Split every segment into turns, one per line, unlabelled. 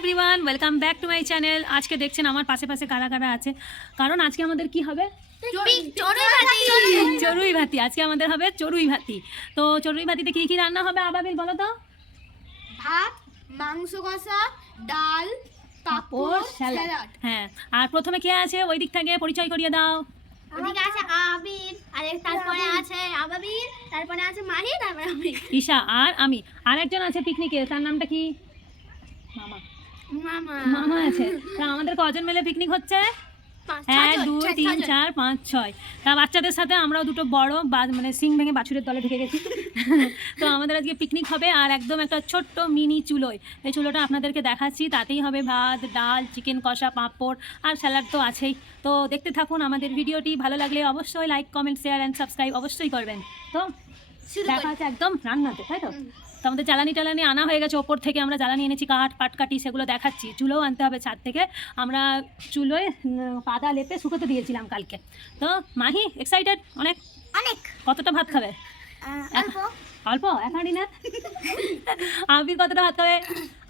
Everyone welcome back to my channel আজকে দেখছেন আমার পাশে পাশে কারা কারা আছে? কারণ আজকে আমাদের কি হবে? চড়ুই ভাতি। আজকে আমাদের হবে চড়ুই ভাতি। তো চড়ুই ভাতিতে কি কি রান্না হবে আবাবিল বলো তো?
ভাত মাংস কষা ডাল পাপড় স্যালাড।
হ্যাঁ। আর প্রথমে কে আছে? ওই দিক থেকে পরিচয় করিয়ে দাও।
ওদিকে আছে আবির আর এর তারপরে আছে আবাবির তারপরে আছে মাহি তারপরে আমি।
ঈশা আর আমি। আর একজন আছে পিকনিকে তার নামটা কি? মামা।
মামা।
আছে। তা আমাদের কজন মিলে পিকনিক হচ্ছে? এক দুই তিন চার পাঁচ ছয়। তা বাচ্চাদের সাথে আমরাও দুটো বড় মানে সিং ভেঙে বাছুরের তলে ঢুকে গেছি। তো আমাদের আজকে পিকনিক হবে আর একদম একটা ছোট্ট মিনি চুলোয়। এই চুলোটা আপনাদেরকে দেখাচ্ছি তাতেই হবে ভাত ডাল চিকেন কষা পাঁপড় আর স্যালাড তো আছেই। তো দেখতে থাকুন আমাদের ভিডিওটি ভালো লাগলে অবশ্যই like comment share and subscribe অবশ্যই করবেন। তো দেখা। হচ্ছে একদম রান্নাতে তাই তো? তো আমাদের জ্বালানি টালানি আনা হয়ে গেছে ওপর থেকে আমরা জ্বালানি এনেছি কাঠ পাটকাটি সেগুলো দেখাচ্ছি চুলোও আনতে হবে ছাদ থেকে। আমরা চুলোয় কাদা লেপে শুকোতে দিয়েছিলাম কালকে। তো মাহি এক্সাইটেড অনেক?
অনেক।
কতটা ভাত খাবে?
অল্প।
অল্প? একানি না? আবির কতটা ভাত খাবে?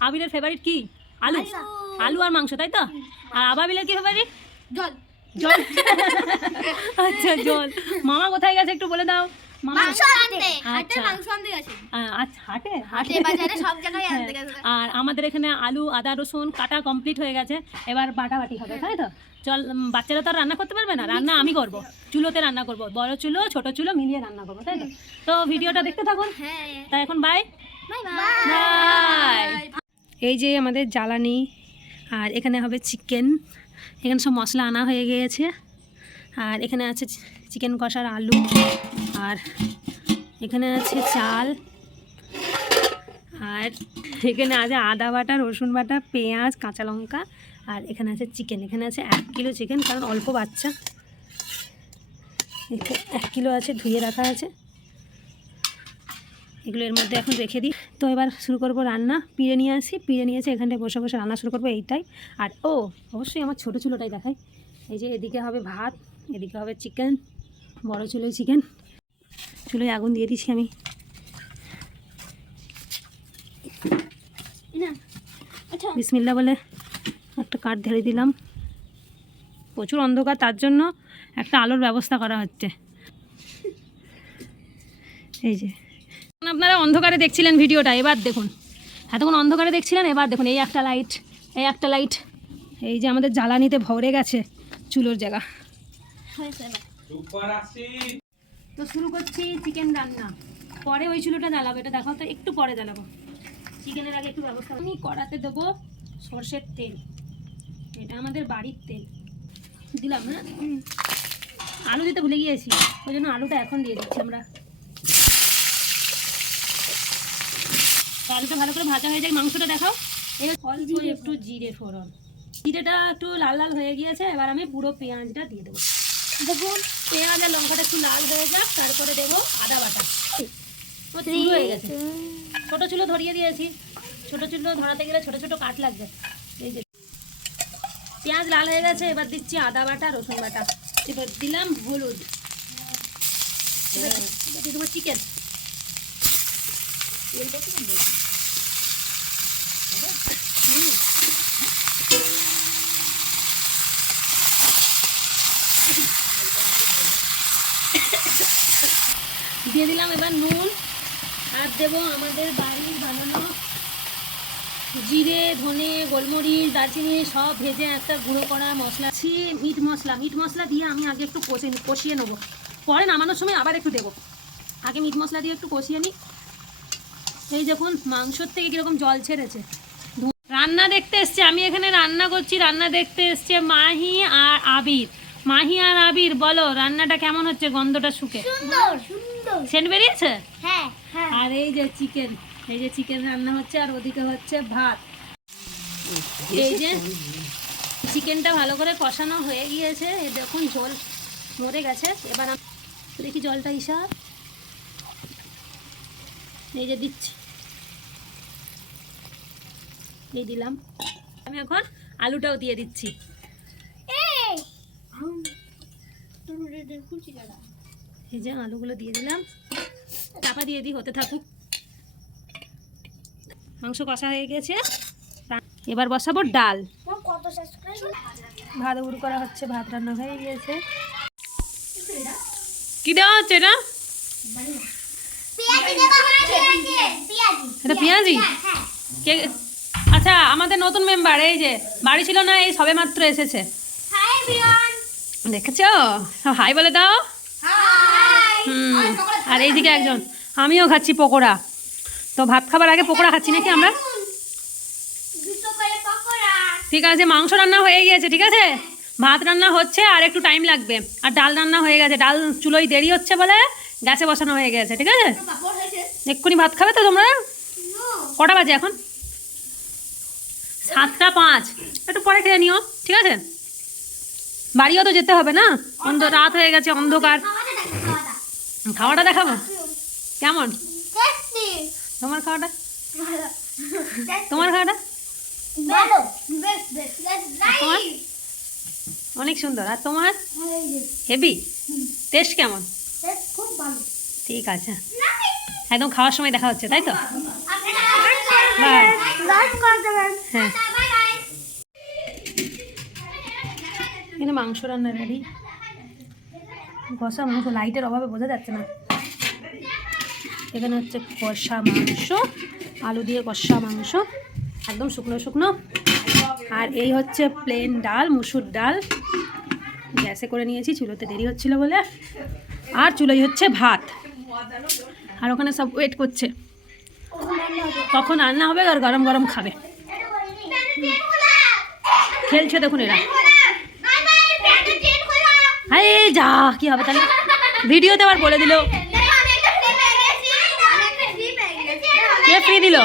আবিরের ফেভারিট কি? আলু? আলু। আর মাংস তাই তো? আর আবাবিলের কি ফেভারিট
জল।
জল। আচ্ছা জল। মামা কোথায় গেছে একটু বলে দাও।
মাংস আনতে হাটে
আচ্ছা।
মাংস আনতে গেছে।
আচ্ছা হাটে?
হাটে বাজারে সব জায়গায় আনতে
হ্যাঁ,
গেছে।
আর আমাদের এখানে আলু আদা রসুন কাটা কমপ্লিট হয়ে গেছে। এবার বাটাবাটি হবে তাই তো? চল বাচ্চারা তো আর রান্না করতে পারবে না? রান্না আমি করব। চুলোতে রান্না করব। বড় চুলো ছোট চুলো মিলিয়ে রান্না করব তাই তো? তো ভিডিওটা দেখতে থাকুন।
হ্যাঁ।
তা এখন বাই এই যে আমাদের জ্বালানি আর এখানে হবে চিকেন এখানে সব মশলা আনা হয়ে গিয়েছে। আর এখানে আছে চিকেন কষার আলু আর এখানে আছে চাল আর এখানে আছে আদা বাটা, রসুন বাটা, পেঁয়াজ, কাঁচা লঙ্কা আর এখানে আছে চিকেন। এখানে আছে এক কিলো চিকেন, কারণ অল্প বাচ্চা। এক কিলো আছে, ধুয়ে রাখা আছে। এগুলো এর মধ্যে এখন রেখে দিই। তো এবার শুরু করব রান্না। পিড়ে নিয়ে আসি পিড়ে নিয়ে এসে এখানটায় বসে বসে রান্না শুরু করব এইটাই। আর ও, অবশ্যই আমার ছোটো চুলোটাই দেখাই। এই যে এদিকে হবে ভাত, এদিকে হবে চিকেন। বড় চুলোয় চিকেন চুলোয় আগুন দিয়ে দিচ্ছি আমি।
আচ্ছা।
বিসমিল্লা বলে একটা কাঠ ধরে দিলাম। প্রচুর অন্ধকার তার জন্য একটা আলোর ব্যবস্থা করা হচ্ছে। এই যে। আপনারা অন্ধকারে দেখছিলেন ভিডিওটা এবার দেখুন। এতক্ষণ অন্ধকারে দেখছিলেন এবার দেখুন এই একটা লাইট এই একটা লাইট এই যে আমাদের জ্বালানিতে ভরে গেছে চুলোর জায়গা। তো শুরু করছি চিকেন রান্না। পরে ওই চুলোটা জ্বালাবো, এটা দেখাও তো, একটু পরে জ্বালাবো। চিকেনের আগে একটু ব্যবস্থা আমি কড়াতে দেবো সর্ষের তেল। এটা আমাদের বাড়ির তেল। দিলাম না আলু দিতে ভুলে গিয়েছি, ওই জন্য আলুটা এখন দিয়ে দিচ্ছি আমরা। আলুটা ভালো করে ভাজা হয়ে যায়, মাংসটা দেখাও। এই অল্প একটু জিরে ফোড়ন। জিরেটা একটু লাল লাল হয়ে গিয়েছে, এবার আমি পুরো পেঁয়াজটা দিয়ে দেবো। দেখুন পেঁয়াজ আর লঙ্কাটা একটু লাল হয়ে যাক তারপরে দেবো আদা বাটা। হয়ে গেছে। ছোটো চুলো ধরিয়ে দিয়েছি। ছোটো চুলো ধরাতে গেলে ছোটো ছোটো কাঠ লাগবে। এই যে। পেঁয়াজ লাল হয়ে গেছে এবার দিচ্ছি আদা বাটা রসুন বাটা। এবার দিলাম হলুদ। এবার এবার দিয়ে দেবো চিকেন দিয়ে দিলাম এবার নুন। আর দেবো আমাদের বাড়ির বানানো জিরে, ধনে, গোলমরিচ, দারচিনি, সব ভেজে একটা গুঁড়ো করা মশলা। ছি, মিট মশলা। মিট মশলা দিয়ে আমি আগে একটু কষে কষিয়ে নেব। পরে নামানোর সময় আবার একটু দেবো। আগে মিট মশলা দিয়ে একটু কষিয়ে নিই এই দেখুন, মাংসর থেকে কীরকম জল ছেড়েছে। রান্না দেখতে এসছে, আমি এখানে রান্না করছি, রান্না দেখতে এসছে মাহি আর আবির। মাহি আর আবির, বলো, রান্নাটা কেমন হচ্ছে? গন্ধটা শুকে।
সুন্দর।
সেন্ট বেরিয়েছে?
হ্যাঁ হ্যাঁ।
আর এই যে চিকেন এই যে চিকেন রান্না হচ্ছে আর ওদিকে হচ্ছে ভাত। এই যে চিকেনটা ভালো করে কষানো হয়ে গিয়েছে দেখুন জল মরে গেছে এবার দেখি জলটা হিসাব। এই যে দিচ্ছি। এই দিলাম। আমি এখন আলুটাও দিয়ে দিচ্ছি।
এই!
এই যে আলুগুলো দিয়ে দিলাম। চাপা দিয়ে দিই হতে থাকুক। মাংস কষা হয়ে গেছে। এবার বসাবো ডাল। ভাত উড় করা হচ্ছে ভাত রান্না হয়ে গিয়েছে। কি দেওয়া হচ্ছে এটা? এটা পেঁয়াজি? কে আচ্ছা আমাদের নতুন মেম্বার এই যে বাড়ি ছিল না এই সবে মাত্র এসেছে। দেখেছ? হাই বলে দাও। হুম আর এইদিকে একজন। আমিও খাচ্ছি পকোড়া। তো ভাত খাবার আগে পকোড়া খাচ্ছি নাকি আমরা? ঠিক আছে, মাংস রান্না হয়ে গিয়েছে, ঠিক আছে? ভাত রান্না হচ্ছে আর একটু টাইম লাগবে। আর ডাল রান্না হয়ে গেছে। ডাল চুলোই দেরি হচ্ছে বলে গ্যাসে বসানো হয়ে গেছে, ঠিক আছে? এক্ষুনি ভাত খাবে তো তোমরা? কটা বাজে এখন? সাতটা পাঁচ। একটু পরে খেয়ে নিও, ঠিক আছে? বাড়িও তো যেতে হবে না? অন্ধ রাত হয়ে গেছে, অন্ধকার।
খাওয়াটা দেখো খাওয়াটা
খাওয়াটা দেখাবো? কেমন? তোমার খাওয়াটা? তোমার খাওয়াটা? তোমার? অনেক সুন্দর। আর তোমার? হেভি? টেস্ট কেমন? ঠিক আছে। একদম খাওয়ার সময় দেখা হচ্ছে তাই তো? হ্যাঁ। এখানে মাংস রান্না রেডি। কষা মাংস লাইটের অভাবে বোঝা যাচ্ছে না। এখানে হচ্ছে কষা মাংস, আলু দিয়ে কষা মাংস, একদম শুকনো শুকনো। আর এই হচ্ছে প্লেন ডাল, মুসুর ডাল। গ্যাসে করে নিয়েছি, চুলোতে দেরি হচ্ছিল বলে। আর চুলোই হচ্ছে ভাত। আর ওখানে সব ওয়েট করছে। কখন রান্না হবে আর গরম গরম খাবে। খেলছে দেখুন এরা। আরে যা, কি হবে তাহলে? ভিডিওতে আবার বলে দিল। কে ফ্রি দিল?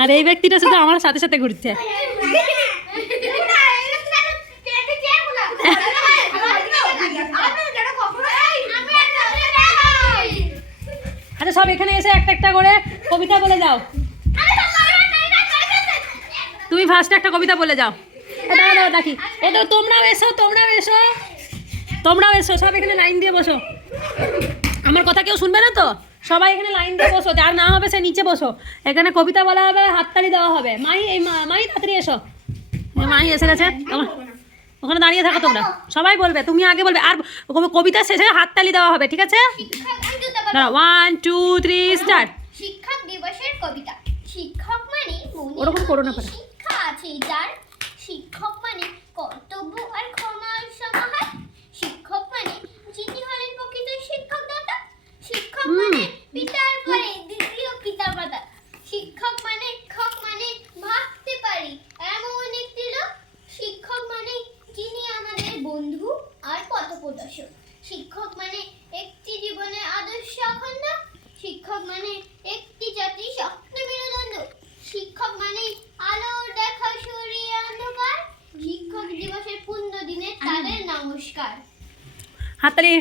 আর এই ব্যক্তিটা শুধু আমার সাথে সাথে ঘুরছে। আচ্ছা সব এখানে এসে একটা একটা করে কবিতা বলে যাও। তুমি ফার্স্ট একটা কবিতা বলে যাও। এ দাঁড়া দাঁড়া ডাকি এ তো তোমরাও এসো তোমরাও এসো। তোমরাও এসো সব এখানে লাইন দিয়ে বসো। আমার কথা কেউ শুনবে না তো? সবাই এখানে লাইন দিয়ে বসো যার না হবে সে নিচে বসো। এখানে কবিতা বলা হবে হাততালি দেওয়া হবে। মাই এই মাই তাড়াতাড়ি এসো। মাই এসে গেছে। ওখানে- ওখানে দাঁড়িয়ে থাকো তোমরা। সবাই বলবে তুমি আগে বলবে। আর কবিতা শেষে হাততালি দেওয়া হবে ঠিক আছে? ওয়ান টু থ্রি স্টার্ট
শিক্ষক দিবসের কবিতা। শিক্ষক মানে
ওরকম করো না পারে।
শিক্ষা আছে যার শিক্ষক মানে কর্তব্য আর ক্ষমার সমাহার। শিক্ষক মানে যিনি হলেন প্রকৃত শিক্ষক দাতা শিক্ষক মানে পিতার পরে দ্বিতীয় পিতা মাতা। শিক্ষক মানে শিক্ষক মানে ভাবতে পারি। এমন একটি লোক। শিক্ষক মানে যিনি আমাদের বন্ধু আর পথপ্রদর্শক। শিক্ষক মানে একটি জীবনের আদর্শ অখণ্ড। শিক্ষক মানে একটি জাতির স্বপ্ন বিনোদন শিক্ষক মানে আলো দেখা সরিয়ে অন্ধকার। শিক্ষক দিবসের পূর্ণ দিনে তাদের নমস্কার।
হাততালি।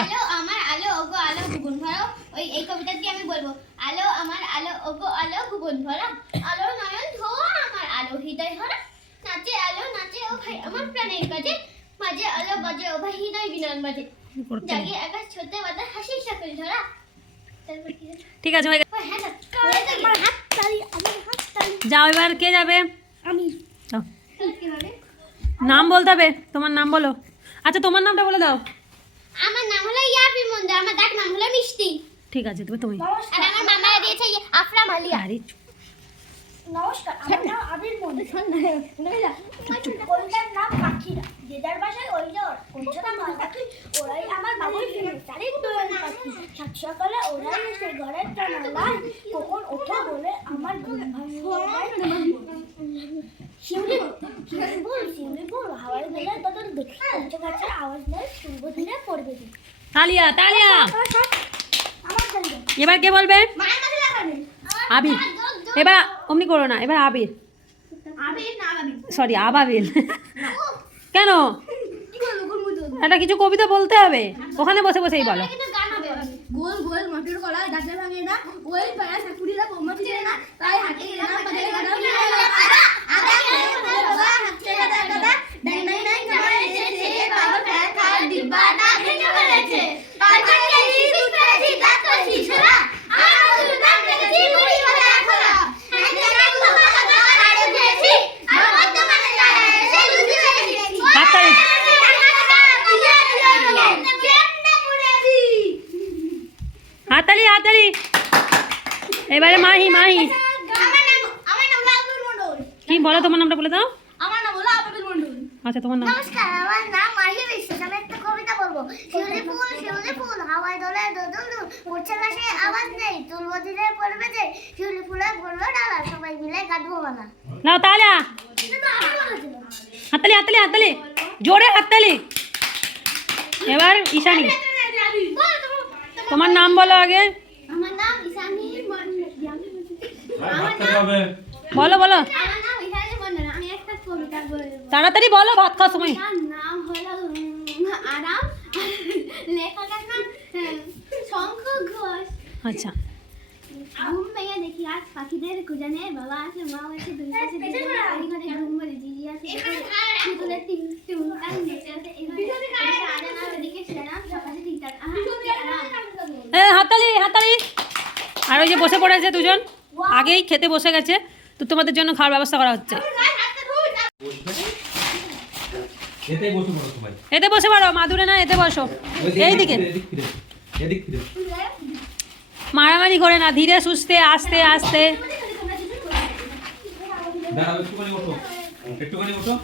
আলো আমার আলো ওগো আলো গুগুন ভরো। ওই এই কবিতাটি আমি বলব? আলো আমার আলো ওগো আলো গুগুন ভরা। আলো নয়ন ধোয়া আমার আলো হৃদয় ভরা। নাচে আলো নাচে ও ভাই আমার প্রাণের কাজে। মাঝে আলো বাজে ও ভাই হৃদয় বিনয় বাজে। জাগিয়ে আকাশ ছোটে বাতাস হাসির সকল ধরা?
ঠিক আছে হয়ে যাও এবার কে যাবে?
আমি।
নাম বলতে হবে তোমার নাম বলো। আচ্ছা তোমার নামটা বলে দাও।
আমার নাম হলো ইয়াপি মন্দ আমার ডাক নাম হলো মিষ্টি।
ঠিক আছে তুমি তুমি।
আর আমার মামা দিয়েছে আফরাম আলিয়া।
আরে
নমস্কার আমার নাম আবির মন্ডল কবিতার নাম পাখিরা। বাসায় ওই যাওয়ার কোনটা মা পাখি ওরাই আমার বাবুই তারিখ দোয়াল পাখি। সাত সকালে ওরাই এসে ঘরের জানালায় কখন ওঠো বলে আমার ঘুম ভাঙিয়ে শিউলি শিউলি বল শিউলি বল হাওয়ায় গেলে তত পঞ্চ গাছের আওয়াজ নেই শুনব ধীরে পড়বে
তালিয়া তালিয়া। এবার কে বলবে? আবির। এবার অমনি করো না, এবার আবির।
না
সরি আবাবিল। কেন? একটা কিছু কবিতা বলতে হবে? ওখানে বসে বসেই বলো।
গোল গোল মটর কলা দাঁতে ভাঙে না ওই না তাই হাতে না
ছোড়া। আমার বন্ধুর নাম রেখেছি মুড়ি ভাজা খোলা। হ্যাঁ, জায়গাগুলো ভাজা খাওয়া আরও খেয়েছি। আর বর্তমানে যারা এসে লুচি খেয়েছি।
হাততালি।
কেমনে পড়েছি?
হাততালি হাততালি এবারে মাহি মাহি
আমার নাম আমার নাম লালপুর মণ্ডল
কি বলো তোমার নামটা বলে দাও
আমার নাম হলো আপাদুল মণ্ডল
আচ্ছা তোমার নাম?
নমস্কার আমার নাম মাহি বিশ্বাস। আমি একটা কবিতা বলব। শিউলি ফুল শিউলি ফুল হাওয়ায় দোলে দোদুল দুল উঠছে গাছে আওয়াজ নেই তুলবো দিলে পড়বে যে শিউলি ফুলে ভরলো ডালা। সবাই মিলে কাটবো মালা।
নাও
আমি বলেছিল
হাততালি হাততালি। হাততালি জোরে হাততালি। এবার ঈশানি। তোমার নাম। বলো আগে।
আমার নাম মণ্ডল
ভাত খেতে হবে।
বলো বলো
আমার নাম ইসানি মণ্ডল আমি একটা কবিতা বলব
তাড়াতাড়ি বলো ভাত খাওয়ার সময়।
নাম হলো আরাম। লেখকের নাম শঙ্খ ঘোষ।
আচ্ছা।
ঘুম ভেঙে দেখি আজ পাখিদের কুজানে বাবা আছে মা আছে দুই পাশে ঘরে ঘুম বলে দিদি আছে। তিন নেচে আছে। সেরাম সকালে তিনটা
হাততালি হাততালি। আর ওই যে বসে পড়েছে দুজন আগেই খেতে বসে গেছে তো তোমাদের জন্য খাওয়ার ব্যবস্থা করা হচ্ছে।
বসে পড়ো
এতে বসে পারো মাদুরে না এতে বসো। এইদিকে। মারামারি করে না ধীরে সুস্থে আস্তে আস্তে।
একটুখানি ওঠো। একটুখানি ওঠো।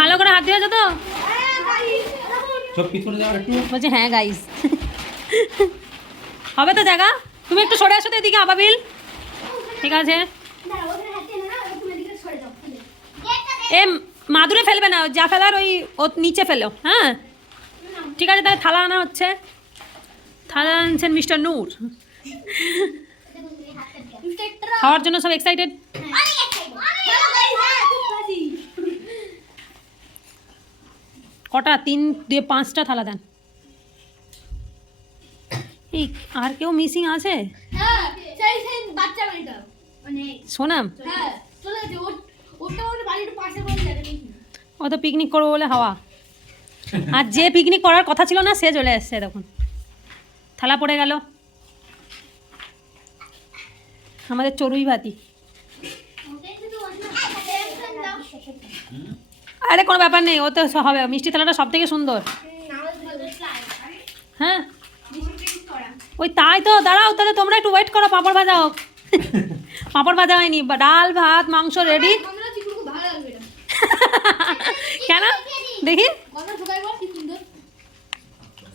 ভালো করে হাত ধুয়েছো তো?
সব পিছনে যাও একটু।
বলছে হ্যাঁ গাইস হবে তো জায়গা? তুমি একটু সরে আসো তো এদিকে আবাবিল ঠিক আছে। এ, মাদুরে ফেলবে না, যা ফেলার ওই ও নিচে ফেলো হ্যাঁ? ঠিক আছে, তাহলে থালা আনা হচ্ছে। থালা আনছেন মিস্টার নূর। খাওয়ার জন্য সব এক্সাইটেড কটা? তিন দিয়ে পাঁচটা থালা দেন। এই আর কেউ মিসিং আছে?
হ্যাঁ মানে
সোনাম?
হ্যাঁ
তো পিকনিক করব বলে হাওয়া। আর যে পিকনিক করার কথা ছিল না সে চলে এসছে তখন থালা পড়ে গেল। আমাদের চড়ুই ভাতি। আরে কোনো ব্যাপার নেই ও তো হবে। মিষ্টি থালাটা সব থেকে সুন্দর হ্যাঁ? ওই তাই তো দাঁড়াও তাহলে তোমরা একটু ওয়েট করো পাঁপড় ভাজা হোক। পাঁপড় ভাজা হয়নি বা ডাল ভাত মাংস রেডি কেন? দেখি।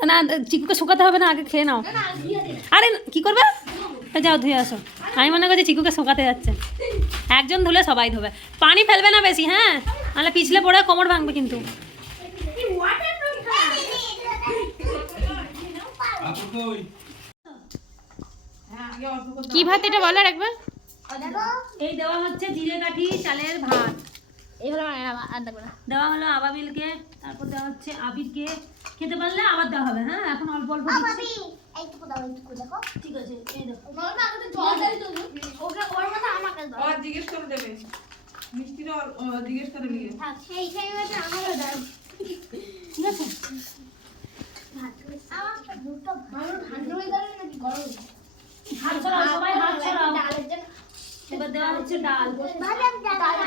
না চিকুকে শুকাতে হবে না আগে খেয়ে নাও। আরে কি করবে? যাও ধুয়ে আসো। আমি মনে করছি চিকুকে শুকাতে যাচ্ছে। একজন ধুলে সবাই ধোবে। পানি ফেলবে না বেশি হ্যাঁ? নাহলে পিছলে পড়ে কোমর ভাঙবে কিন্তু।
আপু তো ওই
কি ভাত এটা বলো একবার? এই দেওয়া হচ্ছে জিরে কাঠি চালের ভাত। দেওয়া হলো আবাবিলকে তারপর দেওয়া হচ্ছে আবিরকে। খেতে পারলে আবার দেওয়া হবে হ্যাঁ? এখন অল্প অল্প ঠিক আছে এই দেখো।
আর জিজ্ঞেস করে দেবে। মিষ্টিটা জিজ্ঞেস করে নিয়ে।
সেই সেই মতো আমারও দাও।
ঠিক আছে
আমার দুটো ভালো ঠান্ডা হয়ে গেল নাকি গরম
হাত ছড়াও সবাই হাত ছড়াও
ডালের জন্য
এবার দেওয়া হচ্ছে ডাল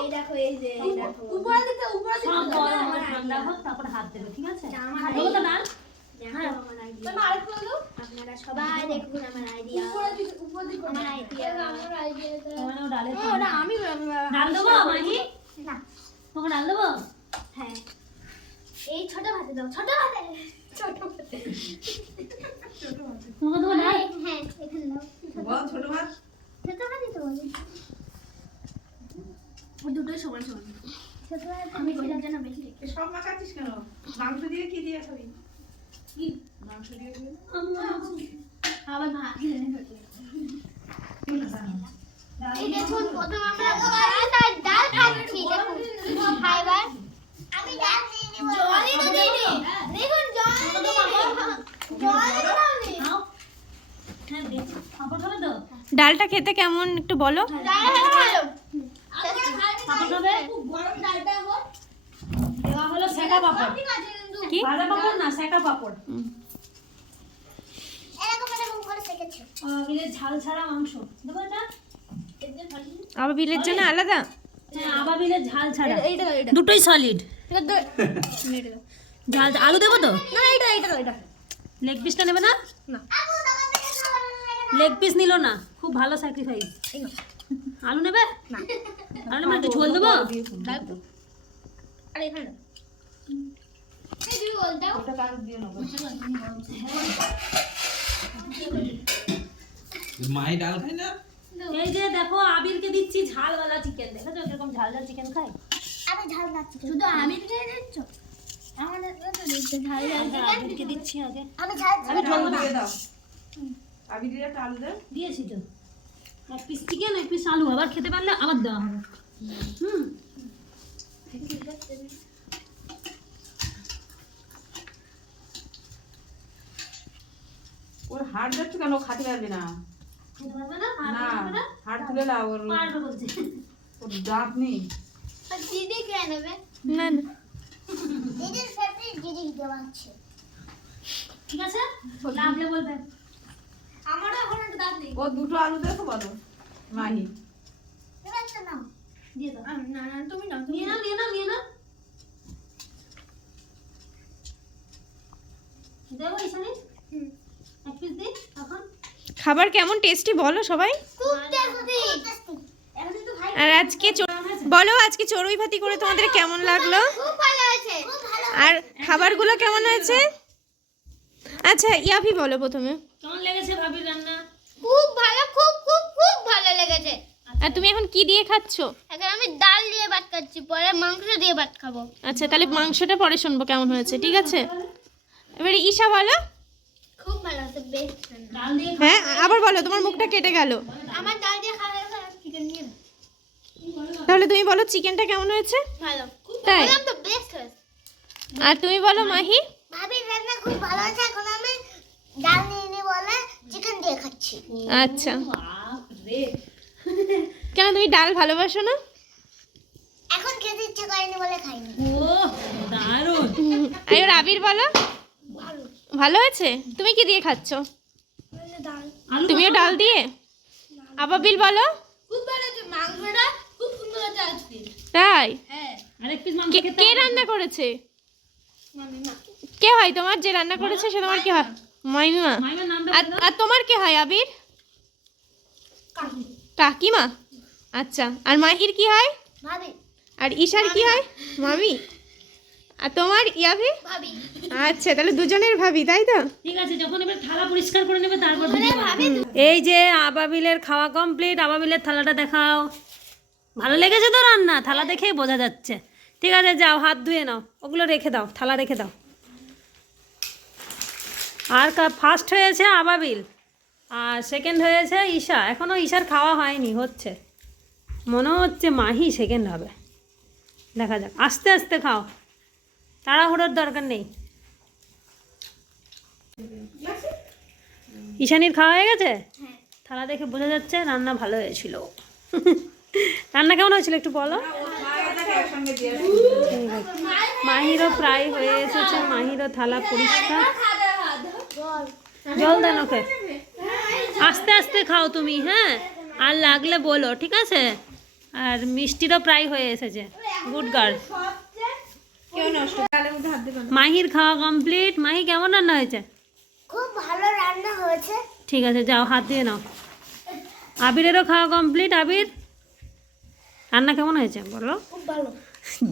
এই দেখো এই যে এই দেখো।
উপরে দিতে উপরে
সব গরম হোক, ঠান্ডা হোক তারপর হাত দেবে ঠিক আছে? দেবো তো ডাল? হ্যাঁ।
আপনারা সবাই দেখুন আমার আইডিয়া আমার আইডিয়া আমার আইডিয়া
ও ডালের
আমি
ডাল দেবো মাহি
না।
তোকে ডাল দেবো?
হ্যাঁ। এই ছোট ভাতে দাও ছোট ভাতে। ছোট ভাতে।
তোমাকে দেবো ডাল?
হ্যাঁ এখানে দাও।
ছোট ভাত
ছোট ভাতে। দুটোই সমান সমান। আমি ওইটার জন্য বেশি
সব মাখাচ্ছিস কেন? মাংস দিয়ে কি দিয়ে খাবি? কি? মাংস দিয়ে
আবার ভাত এই দেখুন প্রথম আমরা ভাত আর ডাল খাচ্ছি দেখুন। খাইবার। আমি ডাল দিয়ে দেব জলই তো দিইনি। দেখুন জল জল দিইনি।
হ্যাঁ দেখছি। পাপড় খাবে তো?
ডালটা খেতে কেমন একটু বলো? কি? আবার বিলের জন্য আলাদা?
দুটোই সলিড ঝাল আলু দেবো তো? লেগ পিসটা নেবে না? না। লেগ পিস নিল না। খুব ভালো স্যাক্রিফাইস আলু নেবে? আলু নেবে একটু ঝোল দেবো?
আরে এখানে
এই তুমি বল দাও।
ওটা কার দিয়ে নেব।
মাই ডাল খাই না?
এই যে দেখো আবিরকে দিচ্ছি ঝালওয়ালা চিকেন দেখেছ কীরকম ঝাল ঝাল চিকেন খায়?
আমি ঝাল খাচ্ছি
শুধু আমি খেয়ে দিচ্ছ? আমাদের তো দিচ্ছে ঝাল ঝাল
আবিরকে দিচ্ছি আগে।
আমি ঝাল
আমি ঝোল দিয়ে দাও। আবি দিয়ে একটা আলু দে।
দিয়েছি তো। এক পিস চিকেন এক পিস আলু। আবার খেতে পারলে আবার দেওয়া হবে। হুম।
ওর হাড় যাচ্ছে কেন? খাতে পারবে না।
না?
না
না?
হাড় তুলে নাও ওর ওর দাঁত নেই।
দিদি খেয়ে নেবে।
না না।
দিদির ফেভারিট দিদি দেওয়া হচ্ছে
ঠিক আছে? লাগলে বলবে
আমারও এখন একটা দাঁত নেই
ও দুটো আলু দেখো বলো। মাহি।
খাবার কেমন টেস্টি বলো সবাই? আর আজকে চো- বলো আজকে চড়ুই ভাতি করে তোমাদের কেমন লাগল?
খুব ভালো আছে
আর খাবারগুলো কেমন হয়েছে? আচ্ছা ইয়াফি বলো প্রথমে।
কেমন লেগেছে ভাবির রান্না?
খুব ভালো খুব খুব খুব ভালো লেগেছে।
আর তুমি এখন কি দিয়ে খাচ্ছো?
এখন আমি ডাল দিয়ে ভাত খাচ্ছি পরে মাংস দিয়ে ভাত খাব।
আচ্ছা তাহলে মাংসটা পরে শুনব কেমন হয়েছে ঠিক আছে? এবারে ঈশা বলো।
খুব ভালো আছে বেস্ট
ডাল দিয়ে
হ্যাঁ আবার বলো তোমার মুখটা কেটে গেল।
আমার ডাল দিয়ে খাওয়া চিকেন দিয়ে।
তাহলে তুমি বলো চিকেনটা কেমন হয়েছে?
ভালো
তাই?
বললাম তো বেস্ট
আর তুমি বলো মাহি?
ভাবির রান্না খুব ভালো আছে এখন আমি ডাল নিয়ে নি বলে চিকেন দিয়ে খাচ্ছি।
আচ্ছা। কেন তুমি ডাল ভালোবাসো না?
এখন খেতে ইচ্ছে করেনি বলে খাইনি।
ও দারুণ।
আর আবির বলো। ভালো হয়েছে? তুমি কি দিয়ে খাচ্ছ? তুমিও ডাল দিয়ে? আবাবিল বলো।
খুব ভালো আছে মাংসটা খুব সুন্দর আছে আজকে।
তাই?
হ্যাঁ
কে কে রান্না করেছে?
মানে
কে হয় তোমার? যে রান্না করেছে সে তোমার কি হয়? মাইমা আর তোমার কে হয় আবির? কাকিমা। আচ্ছা আর মাহির কি হয়? আর ঈশার কি হয়? মামি। আর তোমার ইয়াভি আচ্ছা তাহলে দুজনের ভাবি তাই তো?
ঠিক আছে যখন এবার থালা পরিষ্কার করে নেবে তারপর এই যে আবাবিলের খাওয়া কমপ্লিট আবাবিলের থালাটা দেখাও। ভালো লেগেছে তো রান্না? থালা দেখেই বোঝা যাচ্ছে। ঠিক আছে যাও হাত ধুয়ে নাও। ওগুলো রেখে দাও থালা রেখে দাও। আর ফার্স্ট হয়েছে আবাবিল, আর সেকেন্ড হয়েছে ঈশা। এখনও ঈশার খাওয়া হয়নি, হচ্ছে। মনে হচ্ছে মাহি সেকেন্ড হবে। দেখা যাক, আস্তে আস্তে খাও। তাড়াহুড়োর দরকার নেই। ঈশানির খাওয়া হয়ে গেছে? থালা দেখে বোঝা যাচ্ছে রান্না ভালো হয়েছিল। রান্না কেমন হয়েছিল একটু বলো। মাহিরও প্রায় হয়ে এসেছে, মাহিরও থালা পরিষ্কার। জল। দেন ওকে। আস্তে আস্তে খাও তুমি হ্যাঁ? আর লাগলে বলো ঠিক আছে? আর মিষ্টিরও প্রায় হয়ে এসেছে। Good girl. মাহির খাওয়া কমপ্লিট। মাহি কেমন রান্না হয়েছে?
খুব ভালো রান্না হয়েছে।
ঠিক আছে যাও হাত দিয়ে নাও। আবিরেরও খাওয়া কমপ্লিট আবির? রান্না কেমন হয়েছে বলো?
ভালো।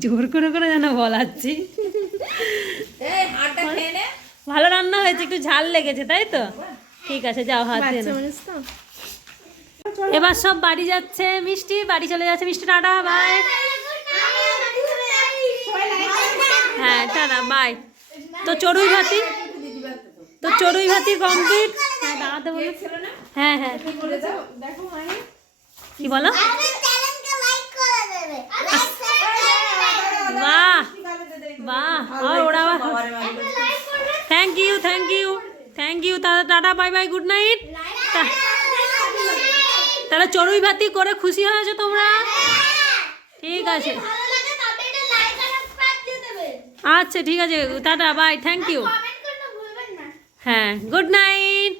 জোর করে করে যেন বলাচ্ছি। ভালো রান্না হয়েছে একটু ঝাল লেগেছে তাই তো? ঠিক আছে যাও হাত দিয়ে এবার সব বাড়ি যাচ্ছে মিষ্টি বাড়ি চলে যাচ্ছে মিষ্টি টাটা বাই হ্যাঁ টাটা বাই তো চড়ুই ভাতি তো চড়ুই ভাতি কমপ্লিট হ্যাঁ দাঁড়াতে বলো। হ্যাঁ হ্যাঁ। কি বলো? বাহ বাহ ওরা থ্যাংক ইউ তাহলে tata bye bye good night তাহলে চড়ুই ভাতি করে খুশি হয়েছো তোমরা? ঠিক আছে। আচ্ছা ঠিক আছে টাটা বাই থ্যাংক ইউ হ্যাঁ গুড নাইট